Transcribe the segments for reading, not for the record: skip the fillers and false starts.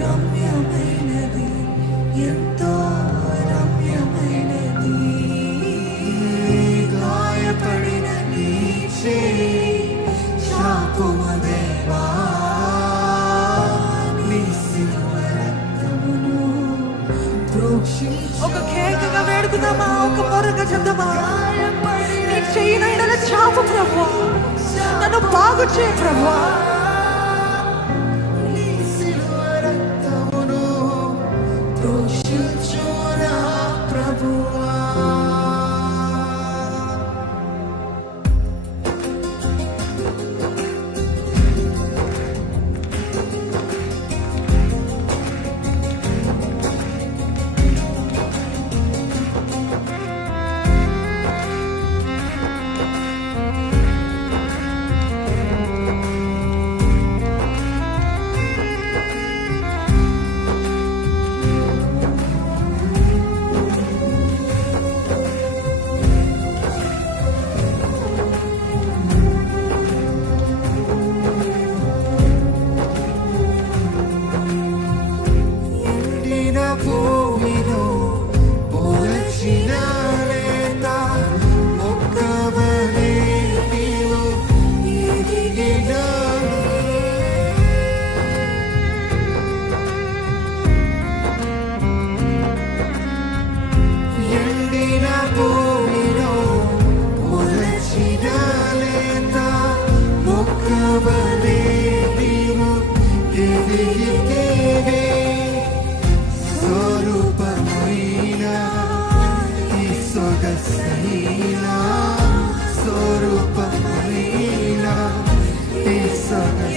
గమ్యమైనది, ఎంతో రమ్యమైనది. గాయపడిన నీ చేయి చాపుము దేవా, నీ శిలువ రక్తమును ప్రోక్షించు. ఒక కేకగా వేడుకుదామా, ఒక మొరగా చెందమా. నీ చెయ్యినైనా చాపు ప్రభువా, నన్ను బాగు చేయి ప్రభువా.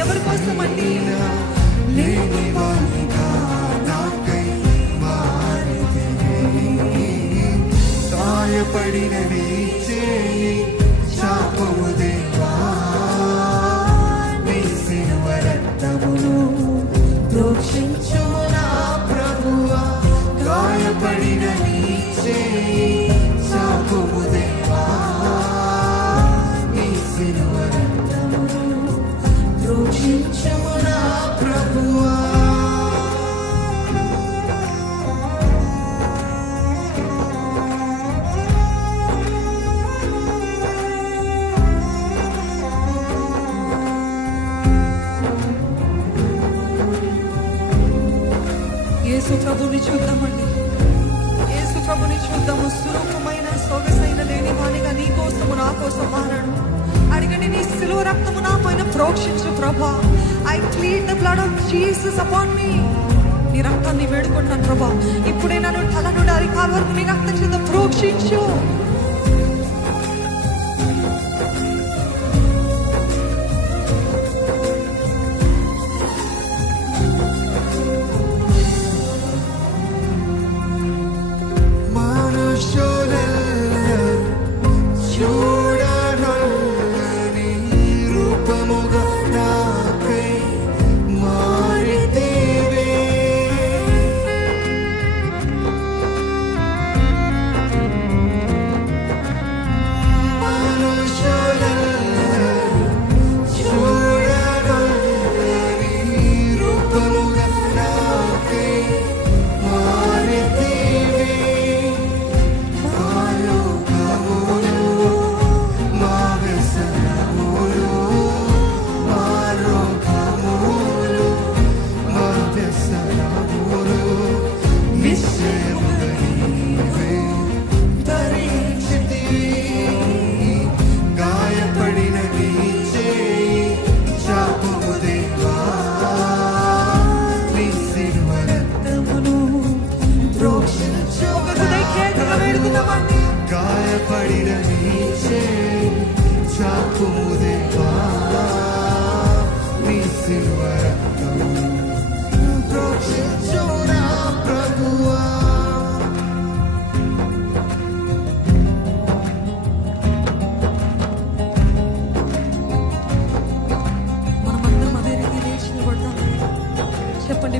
ఎవరి కోసమండి? లేని వానిగా నాకై మారితివి. గాయపడిన నీ చేయి చాపుము దేవా, నీ శిలువ రక్తమును ప్రోక్షించు నా ప్రభువా. గాయపడిన నీ చేయి చాపుము దేవా, నీ శిలువ రక్తమును ప్రోక్షించు నా ప్రభువా. యేసు ప్రభుని చూద్దామండి, యేసు ప్రభుని చూద్దాము. సురూపమైన సొగసైన లేని వానిగా నీ కోసము నా కోసం మారాడు. అడిగండి, నీ శిలువ రక్తము నా పైన ప్రోక్షించు ప్రభా. I plead the blood of Jesus upon me. నీ రక్తాన్ని వేడుకుంటాను ప్రభా. ఇప్పుడే నన్ను తల నుండి అరికాల వరకు నీ రక్తం చేత ప్రోక్షించు.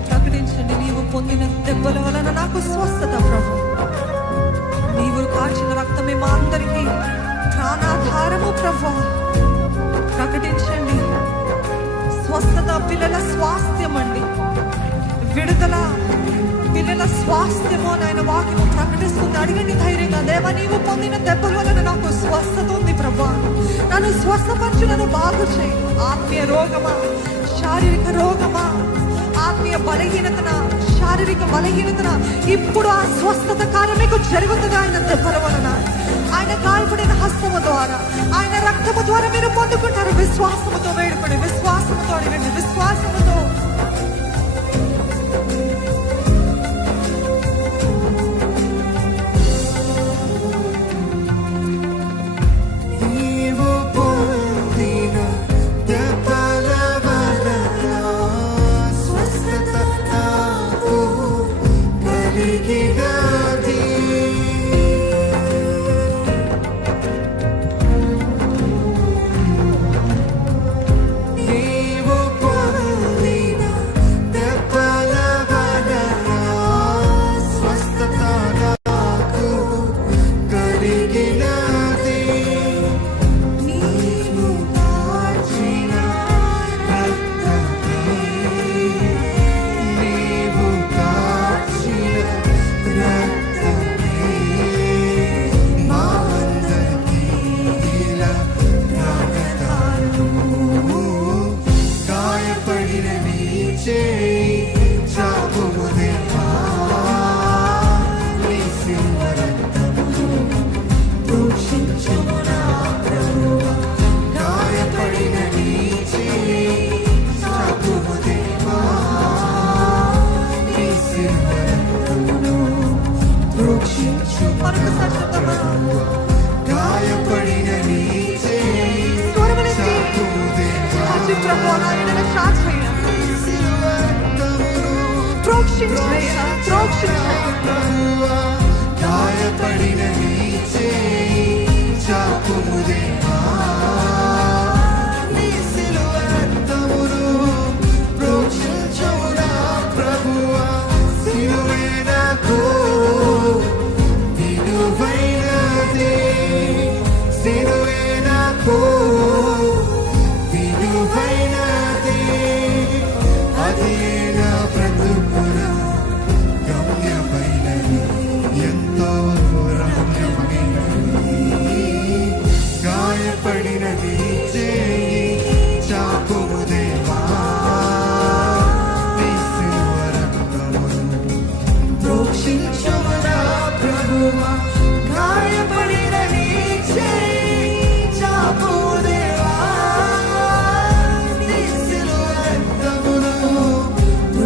ప్రకటించండి, నీవు పొందిన దెబ్బల వలన నాకు స్వస్థత ప్రభు. నీవు కాచిన రక్తమే మా అందరికీ ప్రాణాధారము ప్రభు. ప్రకటించండి, స్వస్థత పిల్లల స్వాస్థ్యం అండి. విడుదల, పిల్లల స్వాస్థ్యము అని ఆయన వాక్యము ప్రకటిస్తుంది. అడగండి ధైర్యంగా, దేవా నీవు పొందిన దెబ్బల వలన నాకు స్వస్థత ఉంది ప్రభా, నన్ను స్వస్థపరచు, నన్ను బాగు చేయి. ఆత్మీయ రోగమా, శారీరక రోగమా, ఆత్మీయ బలహీనతన, శారీరక బలహీనతన, ఇప్పుడు ఆ స్వస్థత కార్యం మీకు జరుగుతుంది ఆయన దెబ్బల వలన. ఆయన గాయపడిన హస్తము ద్వారా, ఆయన రక్తము ద్వారా మీరు పొందుకుంటారు. విశ్వాసముతో వేడుకోండి, విశ్వాసముతో అడగండి, విశ్వాసముతో.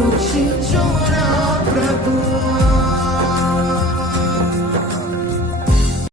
రక్షించునా ప్రభు.